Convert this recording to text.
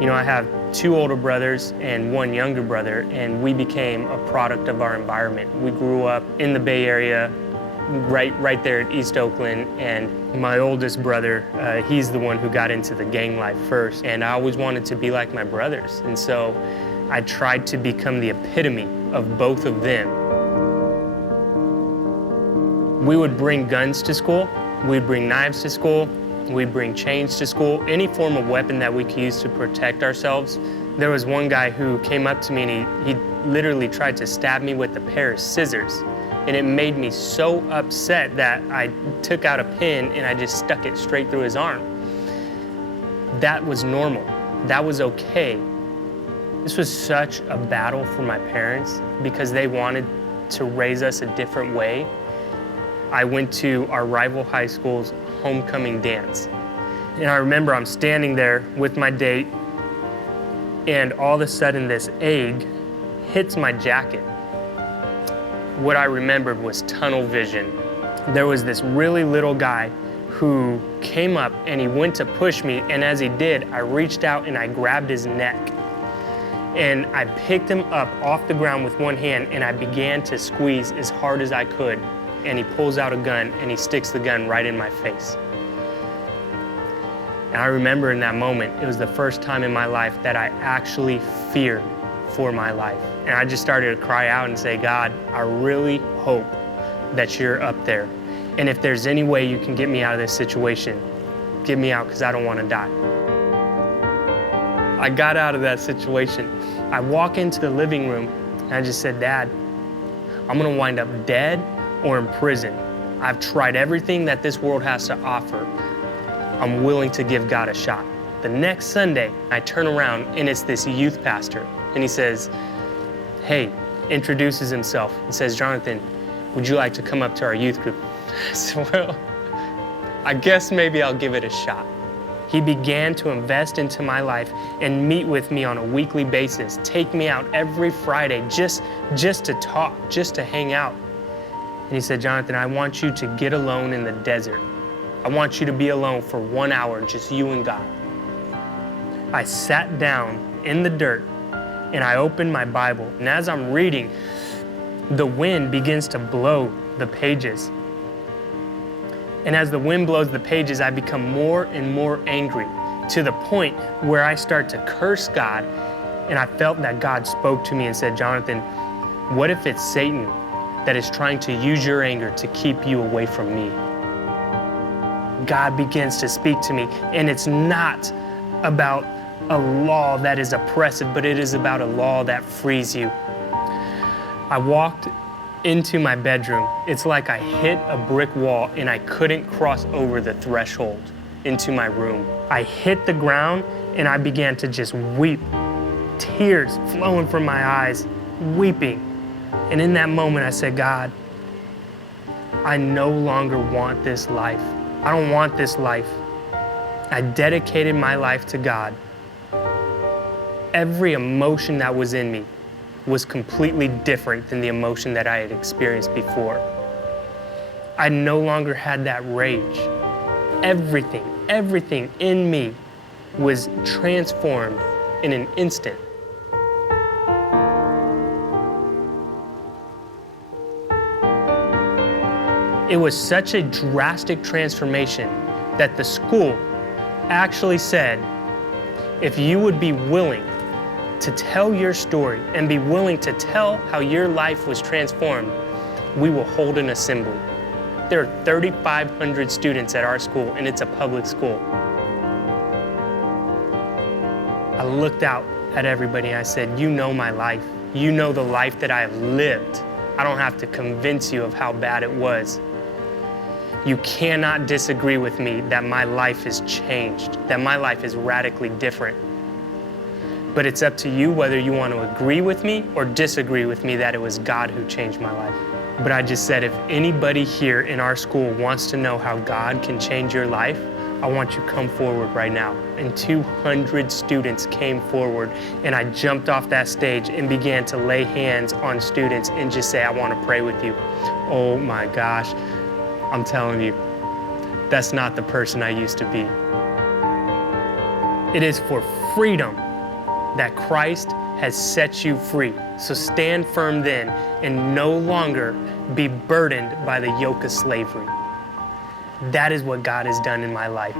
You know, I have two older brothers and one younger brother, and we became a product of our environment. We grew up in the Bay Area, right there at East Oakland, and my oldest brother, he's the one who got into the gang life first, and I always wanted to be like my brothers, and so I tried to become the epitome of both of them. We would bring guns to school, we'd bring knives to school, we'd bring chains to school, any form of weapon that we could use to protect ourselves. There was one guy who came up to me and he literally tried to stab me with a pair of scissors. And it made me so upset that I took out a pin and I just stuck it straight through his arm. That was normal. That was okay. This was such a battle for my parents because they wanted to raise us a different way. I went to our rival high school's homecoming dance. And I remember I'm standing there with my date, and all of a sudden this egg hits my jacket. What I remembered was tunnel vision. There was this really little guy who came up and he went to push me, and as he did, I reached out and I grabbed his neck. And I picked him up off the ground with one hand and I began to squeeze as hard as I could. And he pulls out a gun and he sticks the gun right in my face. And I remember in that moment, it was the first time in my life that I actually feared for my life. And I just started to cry out and say, God, I really hope that you're up there. And if there's any way you can get me out of this situation, get me out, because I don't want to die. I got out of that situation. I walk into the living room and I just said, Dad, I'm gonna wind up dead or in prison. I've tried everything that this world has to offer. I'm willing to give God a shot. The next Sunday, I turn around and it's this youth pastor, and he says, hey, introduces himself and says, Jonathan, would you like to come up to our youth group? I said, well, I guess maybe I'll give it a shot. He began to invest into my life and meet with me on a weekly basis, take me out every Friday just to talk, just to hang out. And he said, Jonathan, I want you to get alone in the desert. I want you to be alone for 1 hour, just you and God. I sat down in the dirt and I opened my Bible. And as I'm reading, the wind begins to blow the pages. And as the wind blows the pages, I become more and more angry, to the point where I start to curse God. And I felt that God spoke to me and said, Jonathan, what if it's Satan that is trying to use your anger to keep you away from me? God begins to speak to me, and it's not about a law that is oppressive, but it is about a law that frees you. I walked into my bedroom. It's like I hit a brick wall and I couldn't cross over the threshold into my room. I hit the ground and I began to just weep, tears flowing from my eyes, weeping. And in that moment I said, God, I no longer want this life. I don't want this life. I dedicated my life to God. Every emotion that was in me was completely different than the emotion that I had experienced before. I no longer had that rage. Everything in me was transformed in an instant. It was such a drastic transformation that the school actually said, if you would be willing to tell your story and be willing to tell how your life was transformed, we will hold an assembly. There are 3,500 students at our school, and it's a public school. I looked out at everybody and I said, you know my life. You know the life that I have lived. I don't have to convince you of how bad it was. You cannot disagree with me that my life has changed, that my life is radically different. But it's up to you whether you want to agree with me or disagree with me that it was God who changed my life. But I just said, if anybody here in our school wants to know how God can change your life, I want you to come forward right now. And 200 students came forward, and I jumped off that stage and began to lay hands on students and just say, I want to pray with you. Oh my gosh, I'm telling you, that's not the person I used to be. It is for freedom that Christ has set you free. So stand firm then and no longer be burdened by the yoke of slavery. That is what God has done in my life.